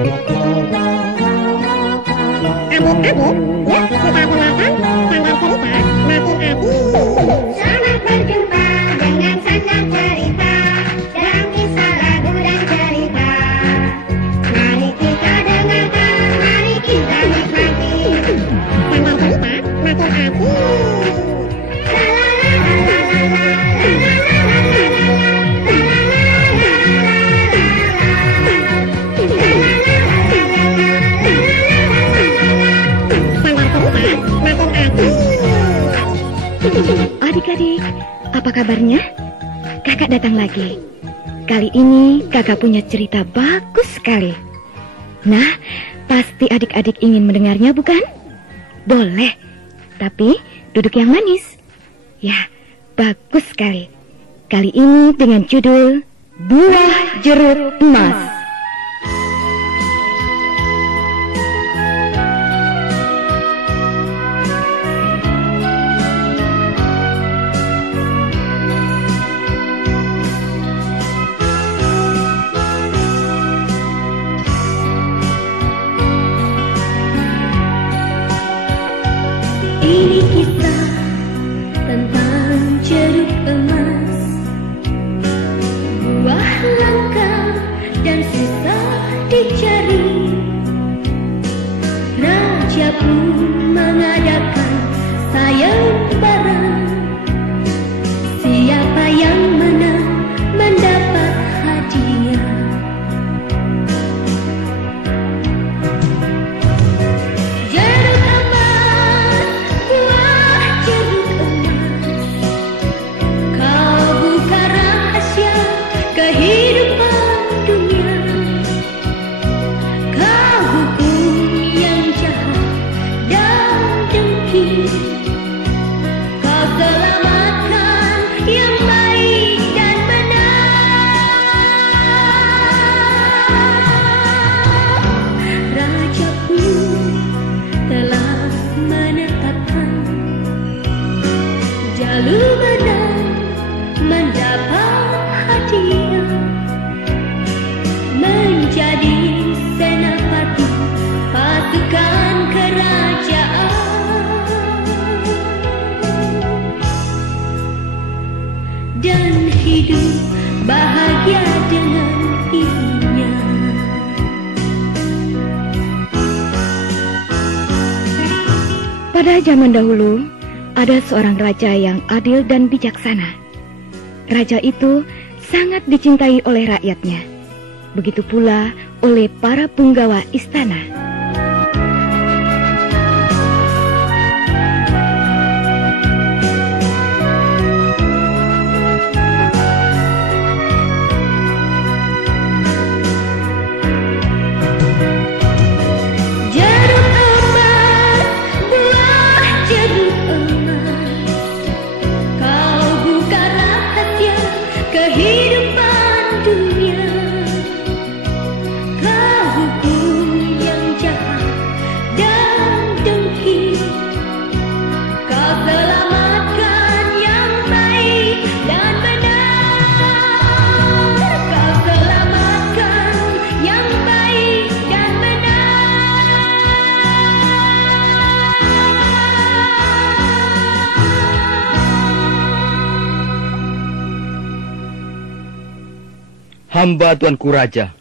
Adik-adik, yuk kita dengarkan sanggar cerita Makin Asik. Selamat berjumpa dengan sanggar cerita dan kisah lagu dan cerita. Mari kita dengarkan, mari kita nikmati sanggar cerita Makin Asik. Adik-adik, apa kabarnya? Kakak datang lagi. Kali ini kakak punya cerita bagus sekali. Nah, pasti adik-adik ingin mendengarnya, bukan? Boleh, tapi duduk yang manis. Ya, bagus sekali. Kali ini dengan judul Buah Jeruk Emas. Ini kisah tentang jeruk emas, buah langka dan susah dicari. Raja pun mengadakan sayembara. Siapa yang menang mendapat hadiah. Dan hidup bahagia dengan ibunya. Pada zaman dahulu, ada seorang raja yang adil dan bijaksana. Raja itu sangat dicintai oleh rakyatnya. Begitu pula oleh para punggawa istana. Hamba Tuanku Raja.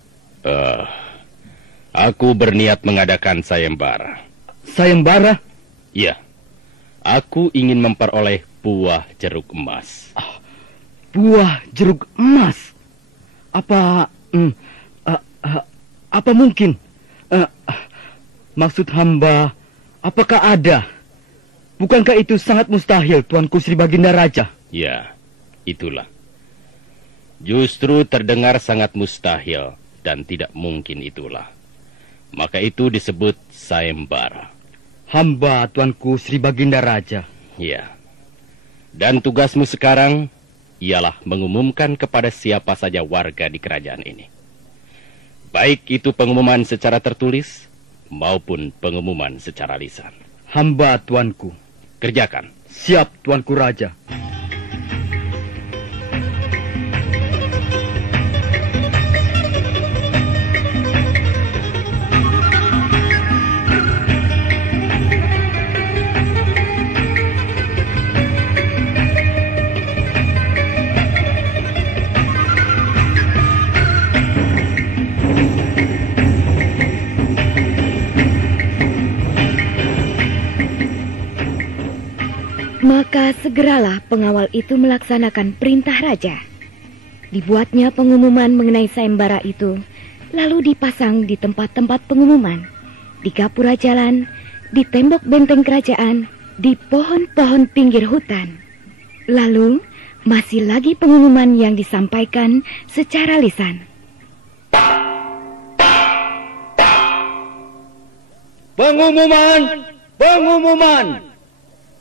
Aku berniat mengadakan sayembara. Sayembara? Ya, aku ingin memperoleh buah jeruk emas. Buah jeruk emas? Apa mungkin? Maksud hamba, apakah ada? Bukankah itu sangat mustahil, Tuanku Sri Baginda Raja? Ya, itulah. Justru terdengar sangat mustahil dan tidak mungkin itulah. Maka itu disebut sayembara. Hamba Tuanku Sri Baginda Raja. Ya. Dan tugasmu sekarang ialah mengumumkan kepada siapa saja warga di kerajaan ini. Baik itu pengumuman secara tertulis maupun pengumuman secara lisan. Hamba Tuanku. Kerjakan. Siap Tuanku Raja. Maka segeralah pengawal itu melaksanakan perintah raja. Dibuatnya pengumuman mengenai sayembara itu, lalu dipasang di tempat-tempat pengumuman, di gapura jalan, di tembok benteng kerajaan, di pohon-pohon pinggir hutan. Lalu masih lagi pengumuman yang disampaikan secara lisan. Pengumuman, pengumuman.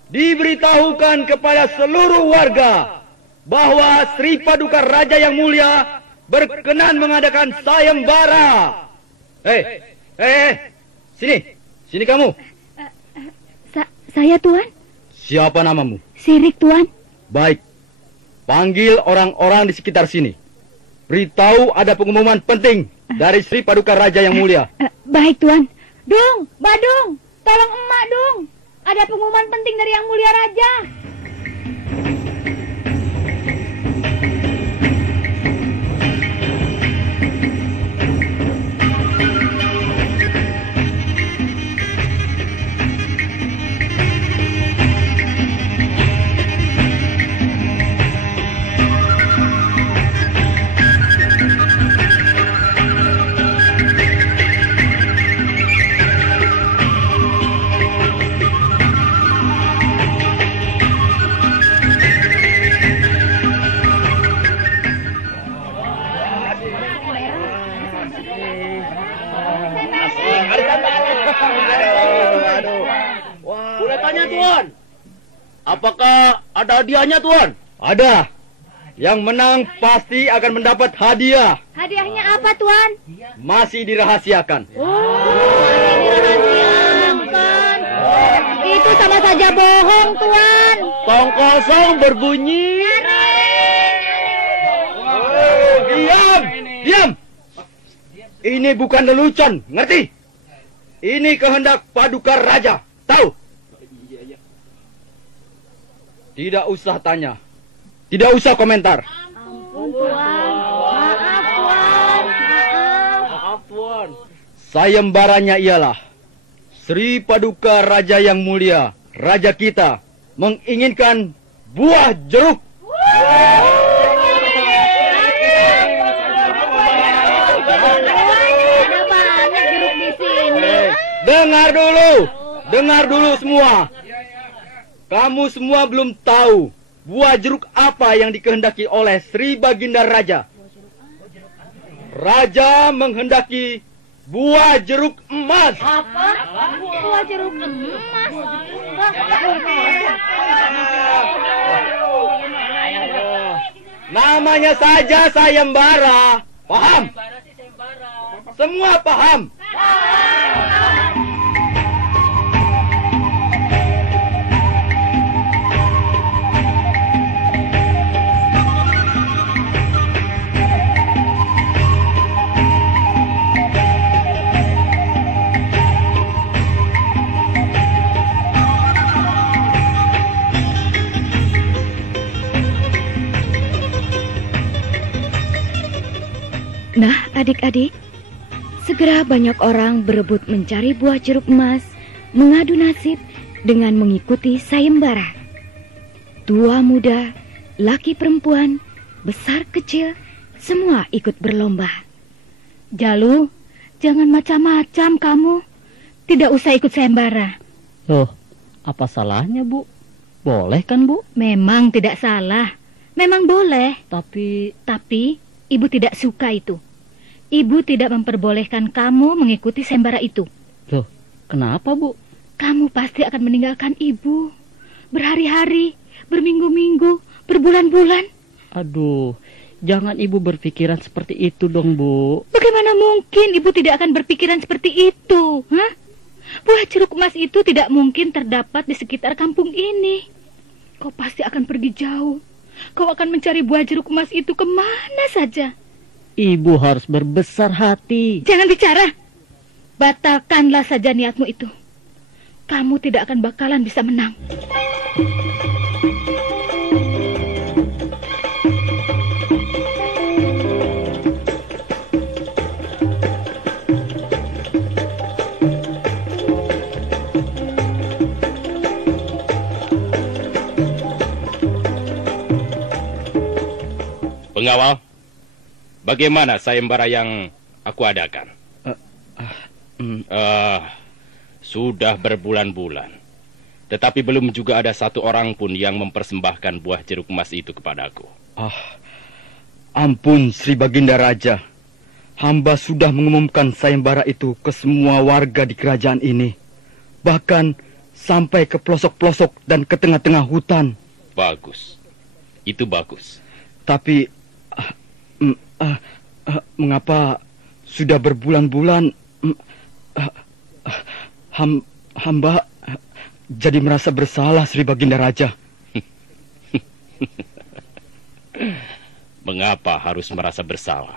Diberitahukan kepada seluruh warga bahwa Sri Paduka Raja yang mulia berkenan mengadakan sayembara. Sini kamu. Saya, Tuan. Siapa namamu? Sirik, Tuan. Baik, panggil orang-orang di sekitar sini. Beritahu ada pengumuman penting dari Sri Paduka Raja yang mulia. Baik, Tuan. Dung, Badung, tolong emak Dung. Ada pengumuman penting dari Yang Mulia Raja. Boleh tanya, Tuan? Apakah ada hadiahnya, Tuan? Ada. Yang menang pasti akan mendapat hadiah. Hadiahnya apa, Tuan? Masih dirahasiakan. Dirahasiakan. Itu sama saja bohong, Tuan. Tong kosong berbunyi. Diam! Diam! Ini bukan lelucon, ngerti? Ini kehendak Paduka Raja. Tahu? Tidak usah tanya. Tidak usah komentar. Ampun, Tuan. Maaf, Tuan. Maaf, Tuan. Sayembaranya ialah Sri Paduka Raja yang mulia, Raja kita, menginginkan buah jeruk. Ada banyak jeruk di sini. Dengar dulu semua. Kamu semua belum tahu buah jeruk apa yang dikehendaki oleh Sri Baginda Raja. Raja menghendaki buah jeruk emas. Apa? Buah jeruk emas. Namanya saja sayembara. Paham? Semua paham? Nah, adik-adik, segera banyak orang berebut mencari buah jeruk emas, mengadu nasib dengan mengikuti sayembara. Tua muda, laki perempuan, besar kecil, semua ikut berlomba. Jalu, jangan macam-macam kamu. Tidak usah ikut sayembara. Loh, apa salahnya, Bu? Boleh kan, Bu? Memang tidak salah. Memang boleh. Tapi Ibu tidak suka itu. Ibu tidak memperbolehkan kamu mengikuti sayembara itu. loh, kenapa, Bu? Kamu pasti akan meninggalkan ibu. Berhari-hari, berminggu-minggu, berbulan-bulan. Aduh, jangan Ibu berpikiran seperti itu dong, Bu. Bagaimana mungkin ibu tidak akan berpikiran seperti itu? Hah? Buah jeruk emas itu tidak mungkin terdapat di sekitar kampung ini. Kau pasti akan pergi jauh. Kau akan mencari buah jeruk emas itu kemana saja. Ibu harus berbesar hati. Jangan bicara. Batalkanlah saja niatmu itu. Kamu tidak akan bakalan bisa menang. Pengawal, bagaimana sayembara yang aku adakan? Sudah berbulan-bulan, tetapi belum juga ada satu orang pun yang mempersembahkan buah jeruk emas itu kepadaku. Ampun Sri Baginda Raja, hamba sudah mengumumkan sayembara itu ke semua warga di kerajaan ini, bahkan sampai ke pelosok-pelosok dan ke tengah-tengah hutan. Bagus, itu bagus. Tapi mengapa sudah berbulan-bulan hamba jadi merasa bersalah, Sri Baginda Raja? Mengapa harus merasa bersalah?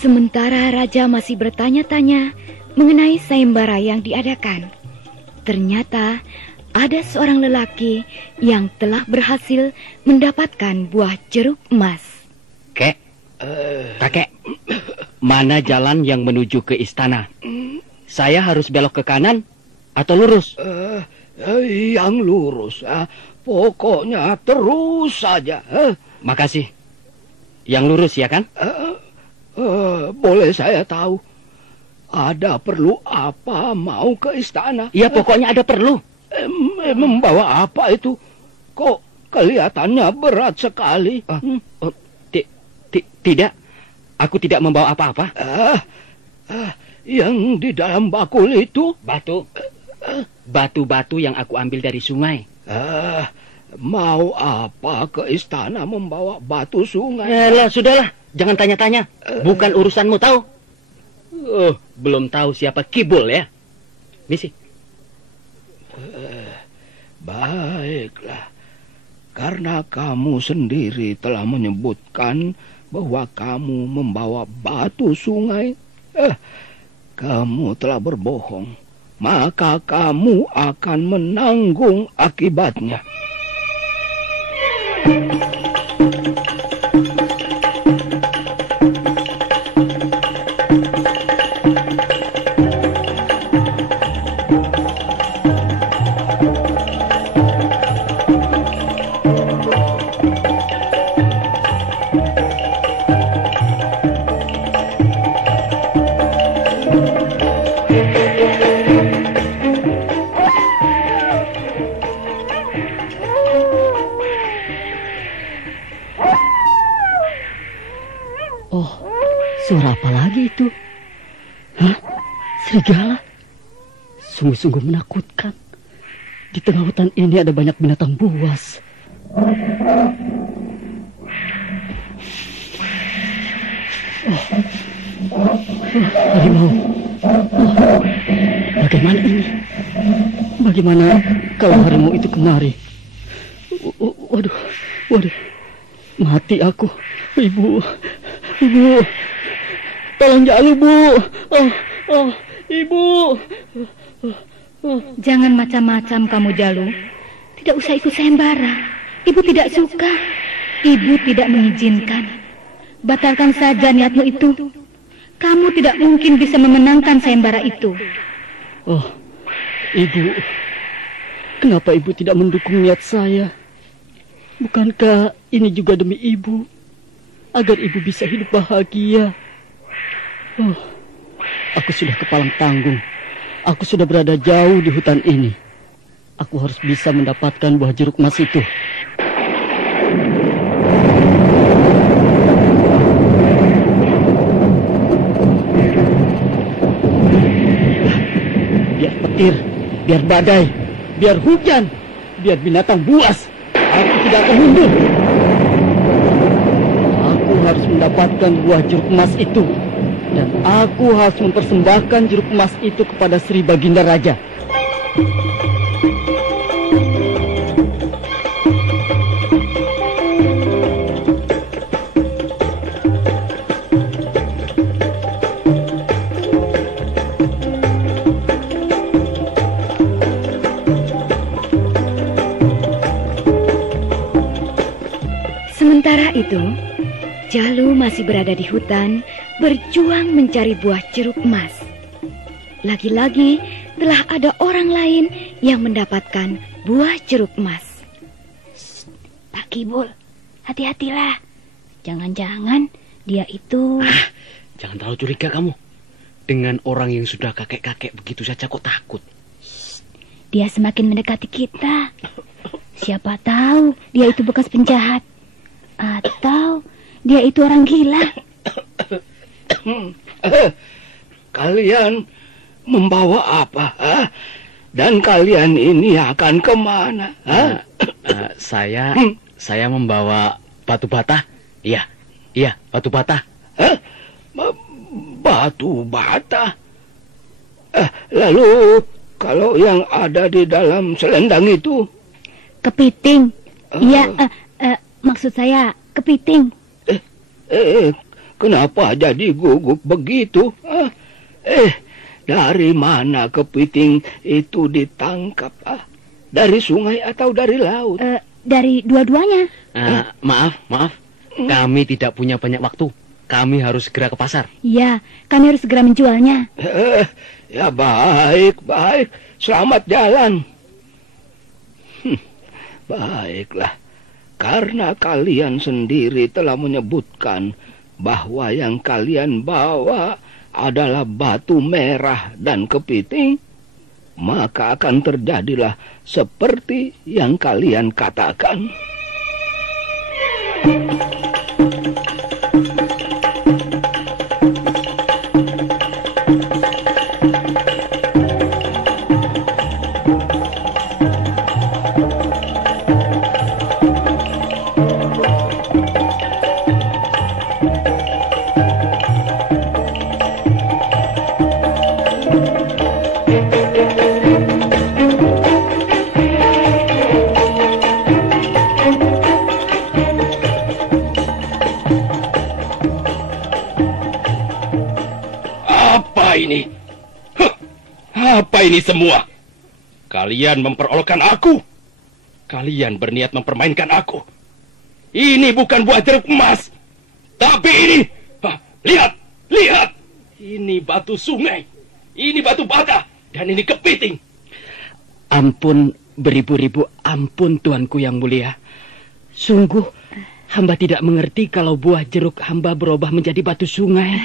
Sementara raja masih bertanya-tanya mengenai sayembara yang diadakan, ternyata ada seorang lelaki yang telah berhasil mendapatkan buah jeruk emas. Kakek, mana jalan yang menuju ke istana? Saya harus belok ke kanan atau lurus? Yang lurus, pokoknya terus saja. Makasih. Yang lurus ya kan? Boleh saya tahu, ada perlu apa mau ke istana? Iya, pokoknya ada perlu. Membawa apa itu? Kok kelihatannya berat sekali? Tidak, aku tidak membawa apa-apa. Yang di dalam bakul itu? Batu-batu yang aku ambil dari sungai. Mau apa ke istana membawa batu sungai? Sudahlah, jangan tanya-tanya. Bukan urusanmu, tahu? Belum tahu siapa Kibul ya? Misi. Baiklah, karena kamu sendiri telah menyebutkan bahwa kamu membawa batu sungai, kamu telah berbohong, maka kamu akan menanggung akibatnya. Suara apa lagi itu? Serigala? Sungguh-sungguh menakutkan. Di tengah hutan ini ada banyak binatang buas. Harimau. Bagaimana ini? Bagaimana kalau harimau itu kemari? Waduh. Mati aku. Ibu. Tolong Jalu, Bu. Ibu. Jangan macam-macam kamu, Jalu. Tidak usah ikut sayembara. Ibu tidak suka. Ibu tidak mengizinkan. Batalkan saja niatmu itu. Kamu tidak mungkin bisa memenangkan sayembara itu. Ibu. Kenapa Ibu tidak mendukung niat saya? Bukankah ini juga demi Ibu? Agar Ibu bisa hidup bahagia. Aku sudah kepalang tanggung. Aku sudah berada jauh di hutan ini. Aku harus bisa mendapatkan buah jeruk emas itu. Biar petir, biar badai, biar hujan, biar binatang buas, aku tidak akan mundur. Aku harus mendapatkan buah jeruk emas itu. Dan aku harus mempersembahkan jeruk emas itu kepada Sri Baginda Raja. itu, Jalu masih berada di hutan berjuang mencari buah jeruk emas. Lagi-lagi telah ada orang lain yang mendapatkan buah jeruk emas. Pak Kibul, hati-hatilah. Jangan-jangan dia itu... Jangan terlalu curiga kamu. Dengan orang yang sudah kakek-kakek begitu saja kok takut. Dia semakin mendekati kita. Siapa tahu dia itu bekas penjahat. Atau dia itu orang gila. Kalian membawa apa? Dan kalian ini akan kemana? Saya membawa batu bata. Iya, batu bata. Batu bata? Lalu kalau yang ada di dalam selendang itu? Kepiting. Iya, maksud saya kepiting. Kenapa jadi gugup begitu? Dari mana kepiting itu ditangkap? Dari sungai atau dari laut? Dari dua-duanya. Maaf. Kami tidak punya banyak waktu. Kami harus segera ke pasar. Iya, kami harus segera menjualnya. Ya baik. Selamat jalan. Baiklah. Karena kalian sendiri telah menyebutkan bahwa yang kalian bawa adalah batu merah dan kepiting, maka akan terjadilah seperti yang kalian katakan. Apa ini semua? Kalian memperolokkan aku. Kalian berniat mempermainkan aku. Ini bukan buah jeruk emas. Tapi ini, lihat. Ini batu sungai. Ini batu bata. Dan ini kepiting. Ampun, beribu-ribu ampun tuanku yang mulia. Sungguh, hamba tidak mengerti kalau buah jeruk hamba berubah menjadi batu sungai.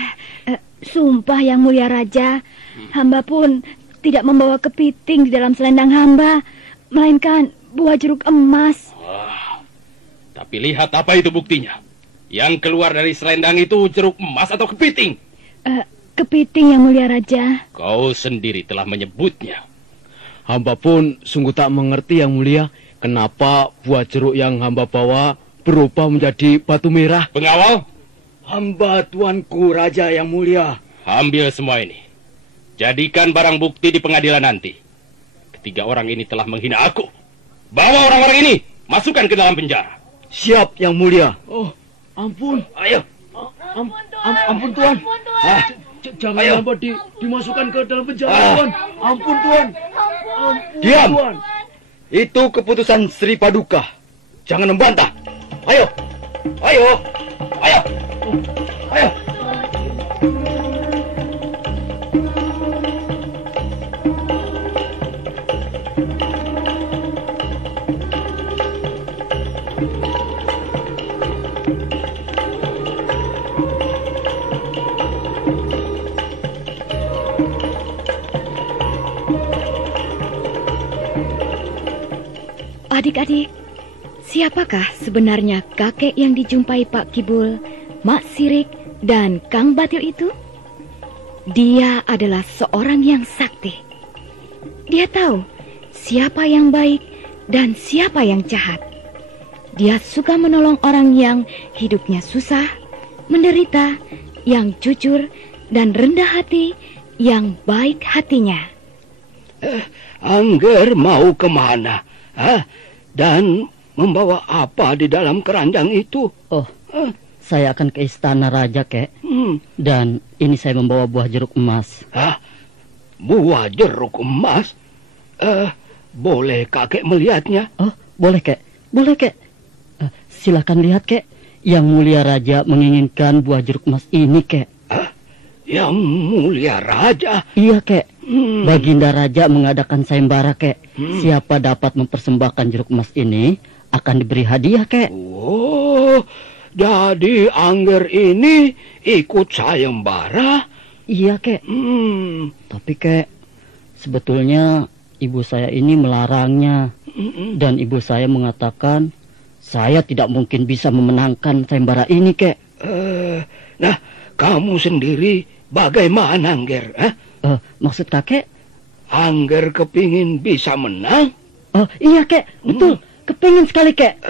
Sumpah yang mulia raja, hamba pun tidak membawa kepiting di dalam selendang hamba, melainkan buah jeruk emas. Tapi lihat apa itu buktinya. Yang keluar dari selendang itu jeruk emas atau kepiting? Kepiting yang mulia raja. Kau sendiri telah menyebutnya. Hamba pun sungguh tak mengerti yang mulia. Kenapa buah jeruk yang hamba bawa berubah menjadi batu merah? Pengawal, Hamba tuanku raja yang mulia. ambil semua ini. Jadikan barang bukti di pengadilan nanti. Ketiga orang ini telah menghina aku. Bawa orang-orang ini, masukkan ke dalam penjara. Siap yang mulia. Oh, ampun. Ayo. Ampun Tuan. Jangan hamba dimasukkan ke dalam penjara Tuan. Ampun Tuan. Diam. Tuan. Itu keputusan Sri Paduka. Jangan membantah. Ayo. Adik-adik, siapakah sebenarnya kakek yang dijumpai Pak Kibul, Mak Sirik, dan Kang Batil itu? Dia adalah seorang yang sakti. Dia tahu siapa yang baik dan siapa yang jahat. Dia suka menolong orang yang hidupnya susah, menderita, yang jujur, dan rendah hati, yang baik hatinya. Angger mau kemana? Dan membawa apa di dalam keranjang itu? Oh, saya akan ke istana raja, Kek. Dan ini saya membawa buah jeruk emas. Buah jeruk emas? Boleh kakek melihatnya? Oh, boleh, Kek. Boleh, Kek. Silakan lihat, Kek. Yang Mulia Raja menginginkan buah jeruk emas ini, kek. Yang Mulia Raja? Iya, kek. Baginda Raja mengadakan sayembara, kek. Siapa dapat mempersembahkan jeruk emas ini akan diberi hadiah, kek. Oh, jadi Angger ini ikut sayembara? Iya, kek. Tapi, kek, sebetulnya ibu saya ini melarangnya. Dan ibu saya mengatakan saya tidak mungkin bisa memenangkan sayembara ini, kek. Nah, kamu sendiri bagaimana, Angger? Maksud kakek? Angger kepingin bisa menang? Iya, kek. Betul. Kepingin sekali, kek.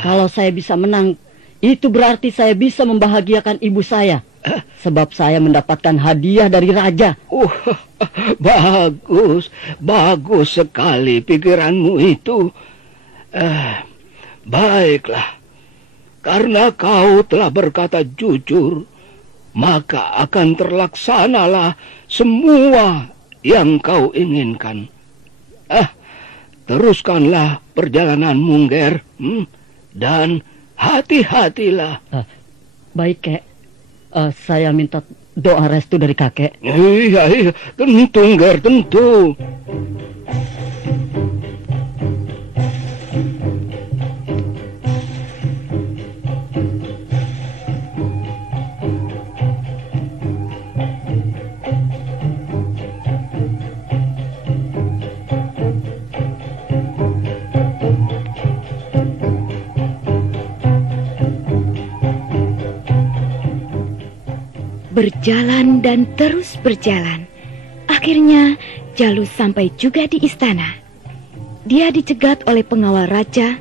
Kalau saya bisa menang, itu berarti saya bisa membahagiakan ibu saya. Sebab saya mendapatkan hadiah dari raja. Bagus sekali pikiranmu itu. Baiklah, karena kau telah berkata jujur, maka akan terlaksanalah semua yang kau inginkan. Teruskanlah perjalananmu, Nger, dan hati-hatilah. Baik, kek. Saya minta doa restu dari kakek. Iya, tentu, Nger, tentu. Berjalan dan terus berjalan. Akhirnya Jalu sampai juga di istana. Dia dicegat oleh pengawal raja.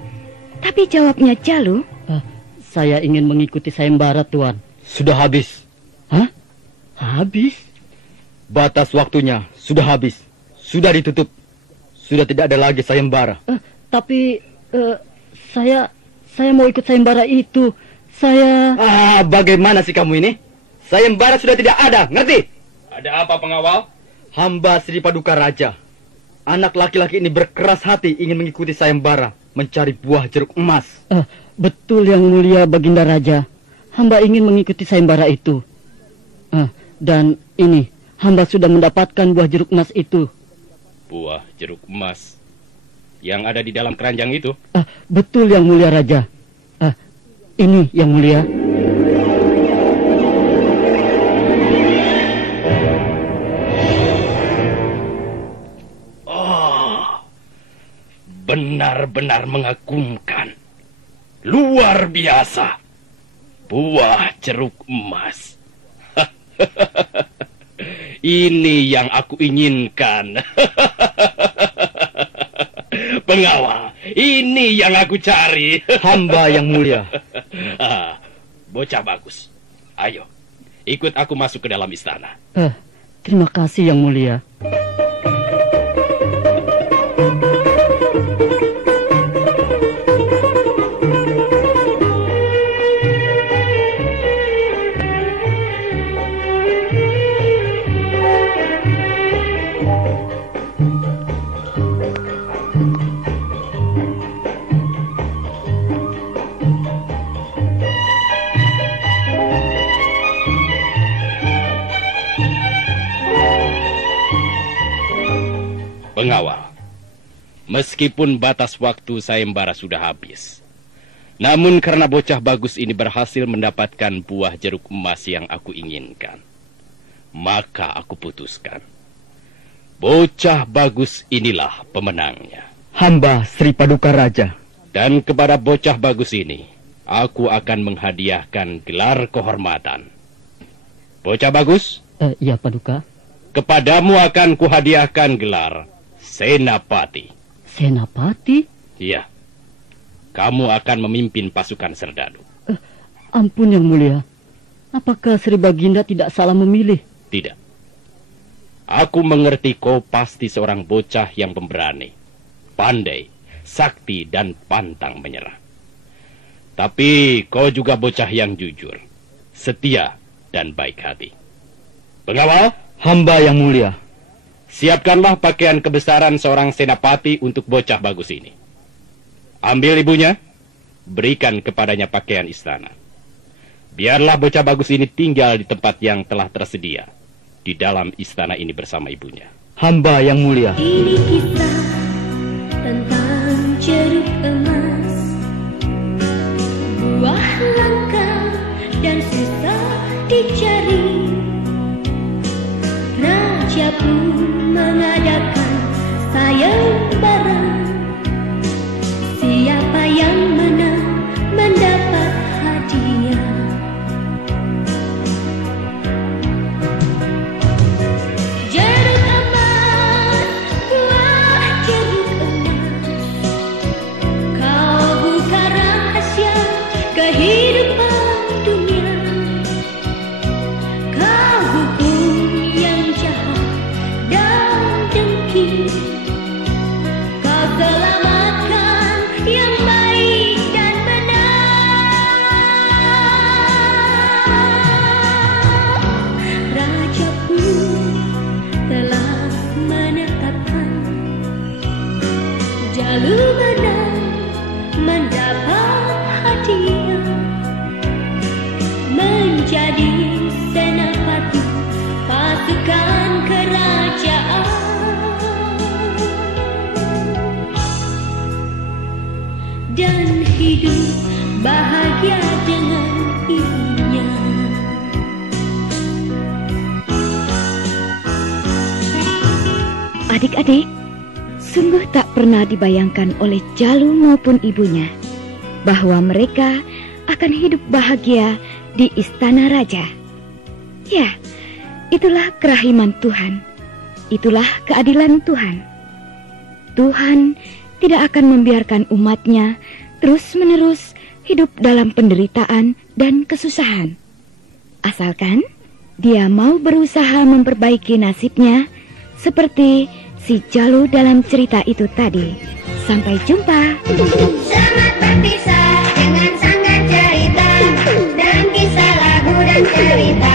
Tapi jawabnya Jalu, saya ingin mengikuti sayembara, Tuan. Sudah habis. Hah? Habis? Batas waktunya sudah habis. Sudah ditutup. Sudah tidak ada lagi sayembara. Tapi saya mau ikut sayembara itu. Saya... bagaimana sih kamu ini? Sayembara sudah tidak ada, ngerti? Ada apa, pengawal? Hamba Sri Paduka Raja. Anak laki-laki ini berkeras hati ingin mengikuti sayembara, mencari buah jeruk emas. Betul, Yang Mulia Baginda Raja. Hamba ingin mengikuti sayembara itu. Dan ini, hamba sudah mendapatkan buah jeruk emas itu. Buah jeruk emas yang ada di dalam keranjang itu? Betul, Yang Mulia Raja. Ini, Yang Mulia. Benar-benar mengagumkan. Luar biasa. Buah jeruk emas. Ini yang aku inginkan. Pengawal, ini yang aku cari. Hamba yang mulia. Bocah bagus. Ayo, ikut aku masuk ke dalam istana. Terima kasih, Yang Mulia. Pengawal, meskipun batas waktu sayembara sudah habis, namun karena bocah bagus ini berhasil mendapatkan buah jeruk emas yang aku inginkan, maka aku putuskan, bocah bagus inilah pemenangnya. Hamba Sri Paduka Raja. Dan kepada bocah bagus ini, aku akan menghadiahkan gelar kehormatan. Bocah bagus? Iya, Paduka. Kepadamu akan kuhadiahkan gelar Senapati. Senapati? Iya. Kamu akan memimpin pasukan serdadu. Ampun, Yang Mulia. Apakah Sri Baginda tidak salah memilih? Tidak. Aku mengerti kau pasti seorang bocah yang pemberani, pandai, sakti, dan pantang menyerah. Tapi kau juga bocah yang jujur, setia, dan baik hati. Pengawal? Hamba yang mulia. Siapkanlah pakaian kebesaran seorang senapati untuk bocah bagus ini. Ambil ibunya, berikan kepadanya pakaian istana. Biarlah bocah bagus ini tinggal di tempat yang telah tersedia di dalam istana ini bersama ibunya. Hamba yang mulia. Ini kisah tentang jeruk emas, buah langka dan susah dicari. Raja pun mengadakan sayembara. Siapa yang menang mendapat hadiah. Jeruk emas, buah jeruk emas, kau buka rahasia kehidupan dunia. Kau hukum yang jahat dan dengki, kau selamatkan yang baik dan benar. Raja pun telah menetapkan jalur menang mendapat hadiah, menjadi senapati pasukan kerajaan, dan hidup bahagia dengan ibunya. Adik-adik, sungguh tak pernah dibayangkan oleh Jalu maupun ibunya bahwa mereka akan hidup bahagia di istana raja. Ya, itulah kerahiman Tuhan. Itulah keadilan Tuhan. Tuhan tidak akan membiarkan umatnya terus-menerus hidup dalam penderitaan dan kesusahan. Asalkan dia mau berusaha memperbaiki nasibnya seperti si Jalu dalam cerita itu tadi. Sampai jumpa. Selamat berpisah dengan sanggar cerita dalam kisah lagu dan cerita.